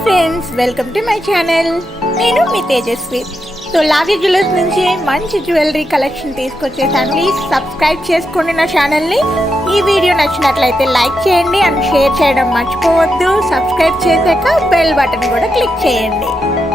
Friends, welcome to my channel. నేను మీ Tejaswi. So లావీ jewellers నుంచి మంచి జ్యువెలరీ కలెక్షన్ తీసుకొచ్చేసాను. ప్లీజ్ సబ్స్క్రైబ్ చేసుకోండి నా ఛానల్ని. ఈ వీడియో నచ్చినట్లయితే లైక్ చేయండి అండ్ షేర్ చేయడం మర్చిపోవద్దు. సబ్స్క్రైబ్ చేశాక బెల్ బటన్ కూడా క్లిక్ చేయండి.